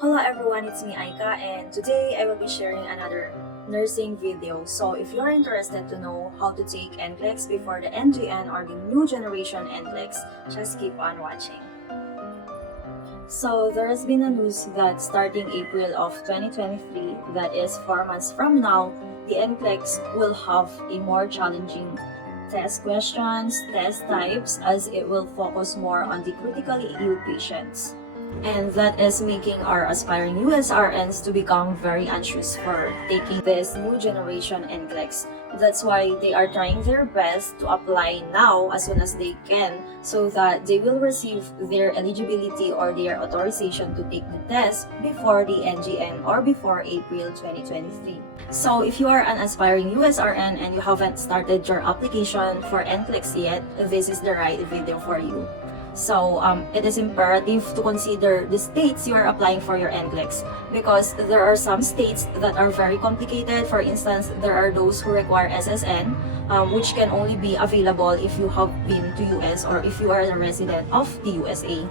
Hello everyone, it's me Aika, and today I will be sharing another nursing video. So if you're interested to know how to take NCLEX before the NGN or the new generation NCLEX, just keep on watching. So there has been a news that starting April of 2023, that is 4 months from now, the NCLEX will have a more challenging test questions, test types, as it will focus more on the critically ill patients. And that is making our aspiring USRNs to become very anxious for taking this new generation NCLEX. That's why they are trying their best to apply now as soon as they can, so that they will receive their eligibility or their authorization to take the test before the NGN or before April 2023. So if you are an aspiring USRN and you haven't started your application for NCLEX yet, this is the right video for you. So it is imperative to consider the states you are applying for your NCLEX, because there are some states that are very complicated. For instance, there are those who require SSN, which can only be available if you have been to US or if you are a resident of the USA.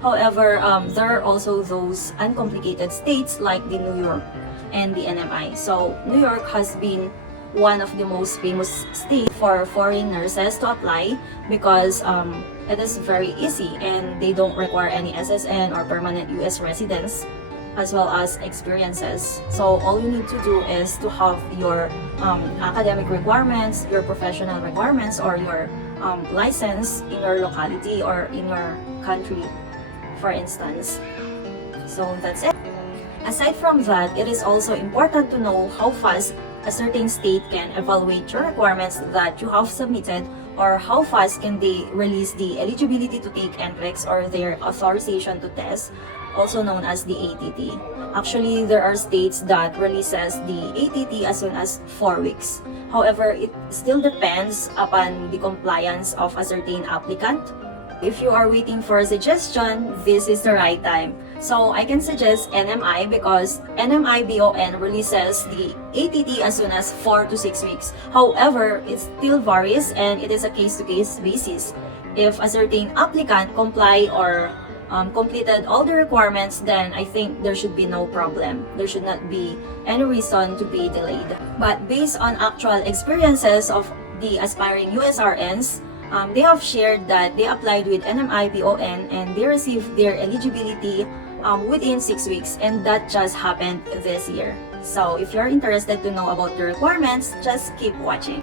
However, there are also those uncomplicated states like the New York and the NMI. So New York has been one of the most famous states for foreign nurses to apply, because it is very easy and they don't require any SSN or permanent US residence, as well as experiences. So all you need to do is to have your academic requirements, your professional requirements, or your license in your locality or in your country, for instance. So that's it. Aside from that, it is also important to know how fast a certain state can evaluate your requirements that you have submitted, or how fast can they release the eligibility to take NCLEX or their authorization to test, also known as the ATT. Actually, there are states that releases the ATT as soon as 4 weeks. However, it still depends upon the compliance of a certain applicant. If you are waiting for a suggestion, this is the right time. So I can suggest NMI, because NMI BON releases the ATT as soon as 4 to 6 weeks. However, it still varies and it is a case-to-case basis. If a certain applicant comply or completed all the requirements, then I think there should be no problem. There should not be any reason to be delayed. But based on actual experiences of the aspiring USRNs, they have shared that they applied with NMI BON and they received their eligibility within 6 weeks, and that just happened this year. So if you're interested to know about the requirements, just keep watching.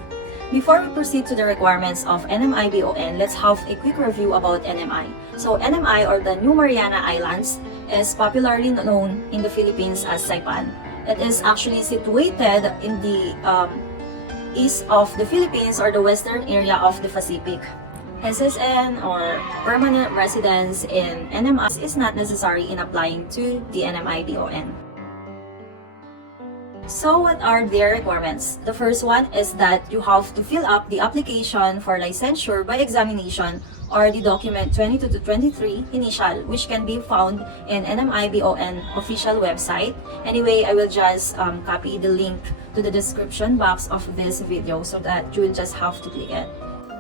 Before we proceed to the requirements of NMI BON, let's have a quick review about NMI. So NMI, or the New Mariana Islands, is popularly known in the Philippines as Saipan. It is actually situated in the east of the Philippines, or the western area of the Pacific. SSN or permanent residence in NMI is not necessary in applying to the NMI BON. So what are their requirements? The first one is that you have to fill up the application for licensure by examination, or the document 22 to 23 initial, which can be found in NMI BON official website. Anyway, I will just copy the link to the description box of this video so that you will just have to click it.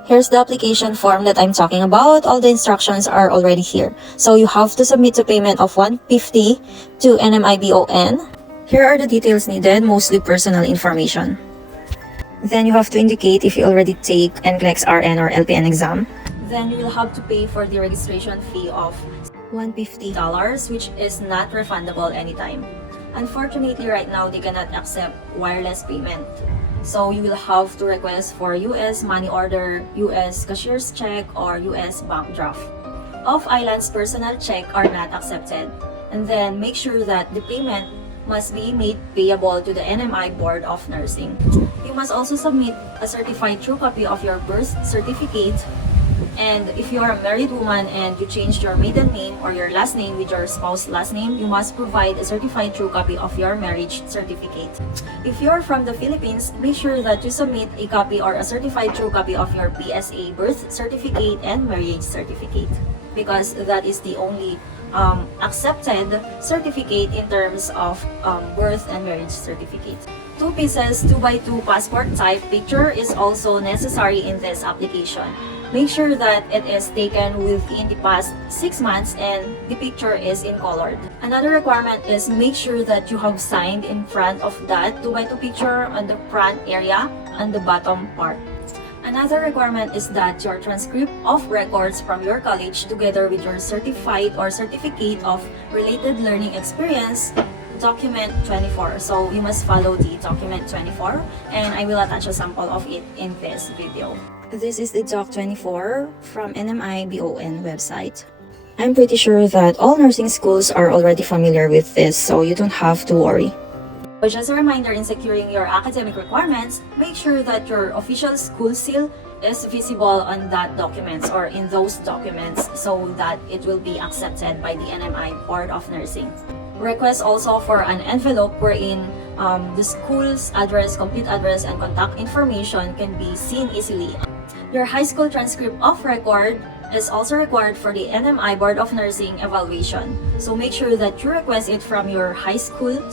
Here's the application form that I'm talking about. All the instructions are already here. So you have to submit a payment of $150 to NMI BON. Here are the details needed, mostly personal information. Then you have to indicate if you already take NCLEX RN or LPN exam. Then you will have to pay for the registration fee of $150, which is not refundable anytime. Unfortunately, right now, they cannot accept wireless payment. So you will have to request for US money order, US cashier's check, or US bank draft. Off-islands personal check are not accepted. And then make sure that the payment must be made payable to the NMI Board of Nursing. You must also submit a certified true copy of your birth certificate. And if you are a married woman and you changed your maiden name or your last name with your spouse's last name, you must provide a certified true copy of your marriage certificate. If you are from the Philippines, make sure that you submit a copy or a certified true copy of your PSA birth certificate and marriage certificate, because that is the only accepted certificate in terms of birth and marriage certificate. 2 pieces 2x2 passport type picture is also necessary in this application. Make sure that it is taken within the past 6 months and the picture is in colored. Another requirement is make sure that you have signed in front of that 2x2 picture on the front area and the bottom part. Another requirement is that your transcript of records from your college together with your certified or certificate of related learning experience document 24. So you must follow the document 24 and I will attach a sample of it in this video. This is the Doc 24 from NMI BON website. I'm pretty sure that all nursing schools are already familiar with this, so you don't have to worry. But just a reminder, in securing your academic requirements, make sure that your official school seal is visible on that documents or in those documents so that it will be accepted by the NMI Board of Nursing. Request also for an envelope wherein the school's address, complete address, and contact information can be seen easily. Your high school transcript of record is also required for the NMI Board of Nursing evaluation. So make sure that you request it from your high school,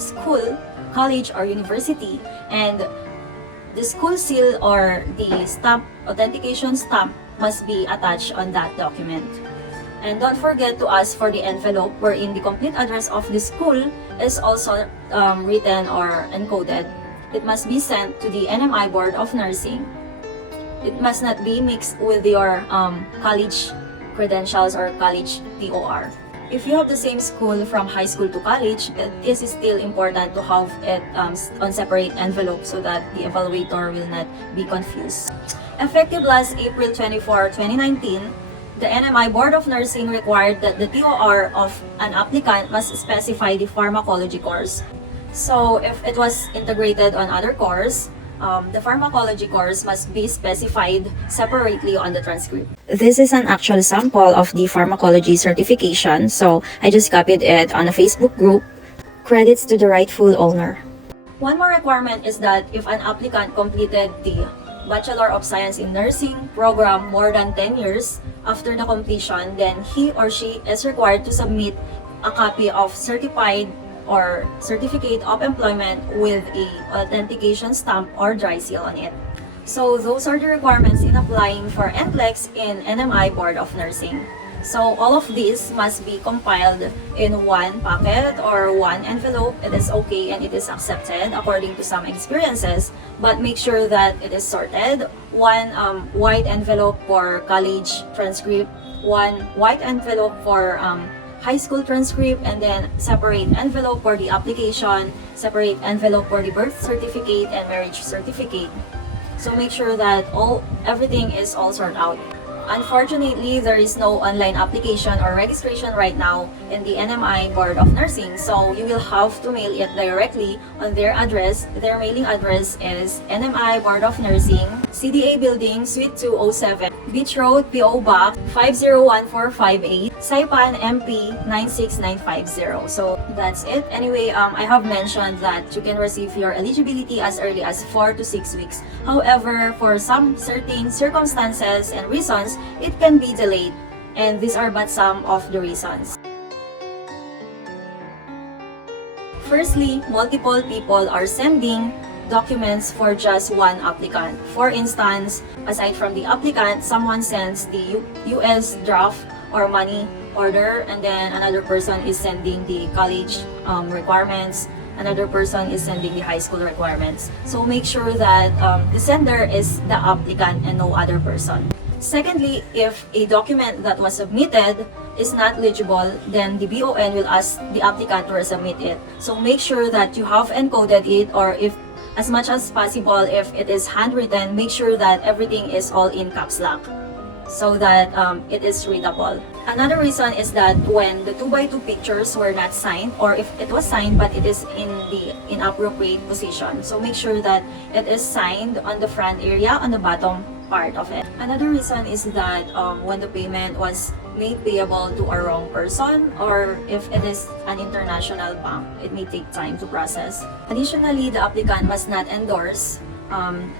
college, or university, and the school seal or the stamp, authentication stamp, must be attached on that document. And don't forget to ask for the envelope wherein the complete address of the school is also written or encoded. It must be sent to the NMI Board of Nursing. It must not be mixed with your college credentials or college TOR. If you have the same school from high school to college, it is still important to have it on separate envelope so that the evaluator will not be confused. Effective last April 24, 2019, the NMI Board of Nursing required that the TOR of an applicant must specify the pharmacology course. So if it was integrated on other course, the pharmacology course must be specified separately on the transcript. This is an actual sample of the pharmacology certification, so I just copied it on a Facebook group. Credits to the rightful owner. One more requirement is that if an applicant completed the Bachelor of Science in Nursing program more than 10 years after the completion, then he or she is required to submit a copy of certified or certificate of employment with a authentication stamp or dry seal on it. So those are the requirements in applying for NCLEX in NMI Board of Nursing. So all of these must be compiled in one packet or one envelope. It is okay and it is accepted according to some experiences, but make sure that it is sorted. One white envelope for college transcript, one white envelope for high school transcript, and then separate envelope for the application, separate envelope for the birth certificate and marriage certificate. So make sure that everything is all sorted out. Unfortunately, there is no online application or registration right now in the NMI Board of Nursing, so you will have to mail it directly on their address. Their mailing address is NMI Board of Nursing, CDA Building, Suite 207, Beach Road, PO Box 501458, Saipan, MP 96950. So that's it. Anyway, I have mentioned that you can receive your eligibility as early as 4 to 6 weeks. However, for some certain circumstances and reasons, it can be delayed, and these are but some of the reasons. Firstly, multiple people are sending documents for just one applicant. For instance, aside from the applicant, someone sends the US draft or money order, and then another person is sending the college requirements, another person is sending the high school requirements. So make sure that the sender is the applicant and no other person. Secondly, if a document that was submitted is not legible, then the BON will ask the applicant to resubmit it. So make sure that you have encoded it, or if as much as possible, if it is handwritten, make sure that everything is all in caps lock so that it is readable. Another reason is that when the 2x2 pictures were not signed, or if it was signed but it is in the inappropriate position, so make sure that it is signed on the front area, on the bottom part of it. Another reason is that when the payment was made payable to a wrong person, or if it is an international bank, it may take time to process. Additionally, the applicant must not endorse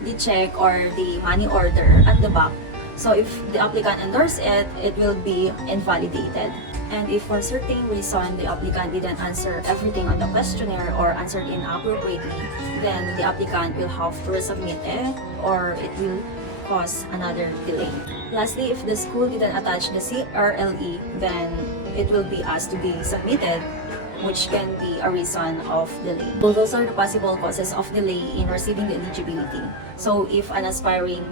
the check or the money order at the back. So if the applicant endorses it, it will be invalidated. And if for certain reason the applicant didn't answer everything on the questionnaire or answered inappropriately, then the applicant will have to resubmit it, or it will cause another delay. Lastly, if the school didn't attach the CRLE, then it will be asked to be submitted, which can be a reason of delay. So those are the possible causes of delay in receiving the eligibility. So if an aspiring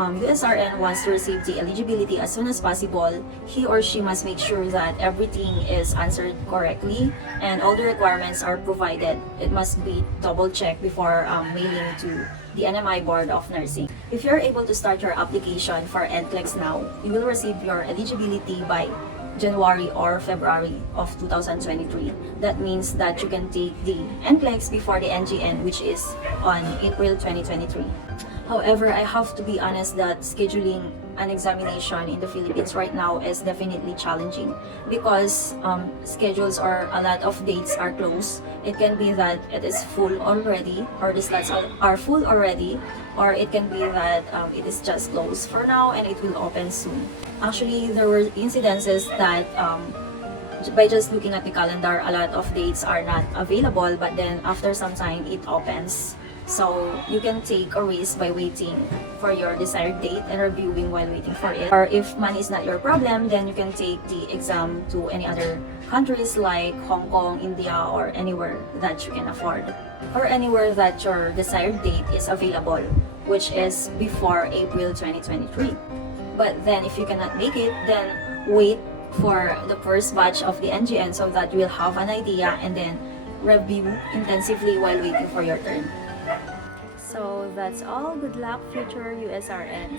USRN wants to receive the eligibility as soon as possible, he or she must make sure that everything is answered correctly and all the requirements are provided. It must be double-checked before mailing to the NMI Board of Nursing. If you're able to start your application for NCLEX now, you will receive your eligibility by January or February of 2023. That means that you can take the NCLEX before the NGN, which is on April 2023. However, I have to be honest that scheduling an examination in the Philippines right now is definitely challenging because schedules or a lot of dates are closed. It can be that it is full already, or the slots are full already, or it can be that it is just closed for now and it will open soon. Actually, there were incidences that by just looking at the calendar, a lot of dates are not available, but then after some time, it opens. So you can take a risk by waiting for your desired date and reviewing while waiting for it. Or if money is not your problem, then you can take the exam to any other countries like Hong Kong, India, or anywhere that you can afford. Or anywhere that your desired date is available, which is before April 2023. But then if you cannot make it, then wait for the first batch of the NGN so that you will have an idea and then review intensively while waiting for your turn. So that's all. Good luck, future USRNs.